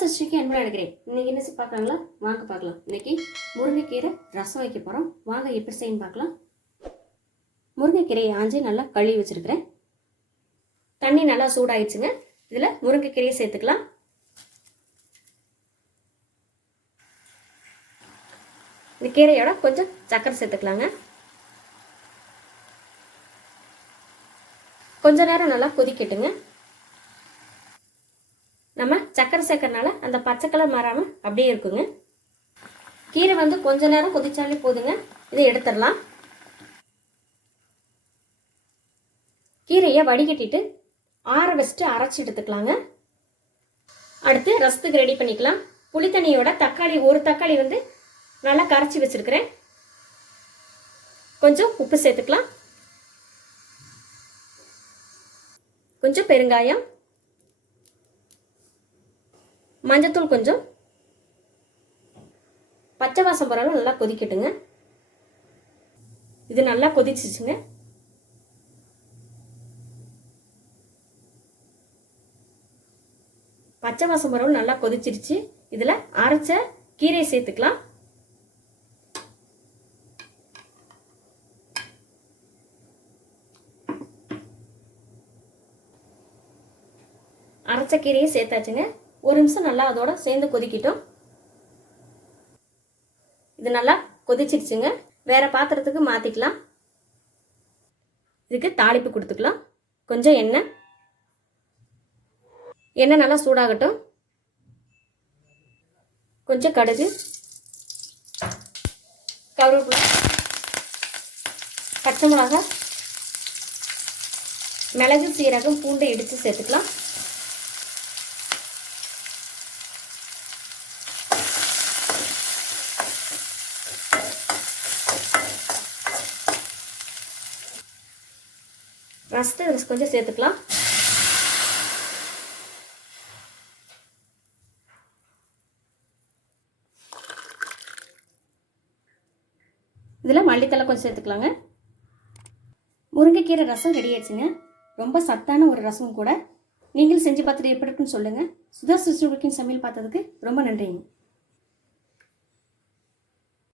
சிருஷ்டிக்கு என்பதை எடுக்கிறேன் இன்னைக்கு என்ன பார்க்கலாங்களா? வாங்க பார்க்கலாம். இன்னைக்கு முருங்கைக்கீரை ரசம் வைக்க போகிறோம் வாங்க எப்படி செய்யணும் பார்க்கலாம். முருங்கைக்கீரையை ஆஞ்சி நல்லா கழுவி வச்சுருக்கிறேன். தண்ணி நல்லா சூடாயிடுச்சுங்க. இதில் முருங்கைக்கீரையை சேர்த்துக்கலாம். இந்த கீரையோட கொஞ்சம் சக்கரை சேர்த்துக்கலாங்க. கொஞ்ச நேரம் நல்லா கொதிக்கட்டுங்க. நம்ம சக்கரை சேர்க்கறனால அந்த பச்சை கலர் மாறாமல் அப்படியே இருக்குங்க. கீரை வந்து கொஞ்ச நேரம் கொதிச்சாலே போதுங்க. இதை எடுத்துடலாம். கீரையை வடிகட்டிட்டு ஆற வச்சுட்டு அரைச்சி எடுத்துக்கலாங்க. அடுத்து ரசத்துக்கு ரெடி பண்ணிக்கலாம். புளித்தண்ணியோட தக்காளி ஒரு தக்காளி வந்து நல்லா கரைச்சி வச்சிருக்கிறேன். கொஞ்சம் உப்பு சேர்த்துக்கலாம். கொஞ்சம் பெருங்காயம். மஞ்சத்தூள் கொஞ்சம். பச்சை வாசம் போகிறாலும் நல்லா கொதிக்கட்டுங்க. இது நல்லா கொதிச்சிச்சுங்க. பச்சை வாசம் போகிறவங்க நல்லா கொதிச்சிருச்சு. இதில் அரைச்ச கீரையை சேர்த்துக்கலாம். அரைச்ச கீரையை சேர்த்தாச்சுங்க. ஒரு நிமிஷம் நல்லா அதோட சேர்ந்து கொதிக்கிட்டோம். இது நல்லா கொதிச்சிருச்சுங்க வேற பாத்திரத்துக்கு மாற்றிக்கலாம் இதுக்கு தாளிப்பு கொடுத்துக்கலாம். கொஞ்சம் எண்ணெய். எண்ணெய் நல்லா சூடாகட்டும். கொஞ்சம் கடுகு. கருவேப்பிலை. பச்சை மிளகாய். மிளகு சீரகம் பூண்டை இடித்து சேர்த்துக்கலாம். ஃபஸ்ட்டு இதில் கொஞ்சம் சேர்த்துக்கலாம். இதில் மல்லித்தலை கொஞ்சம் சேர்த்துக்கலாங்க. முருங்கைக்கீரை ரசம் ரெடி ஆயிடுச்சுங்க. ரொம்ப சத்தான ஒரு ரசம் கூட. நீங்களும் செஞ்சு பார்த்துட்டு எப்படி இருக்குன்னு சொல்லுங்கள் சுதா சுசுக்கின் சமையல் பார்த்ததுக்கு ரொம்ப நன்றிங்க.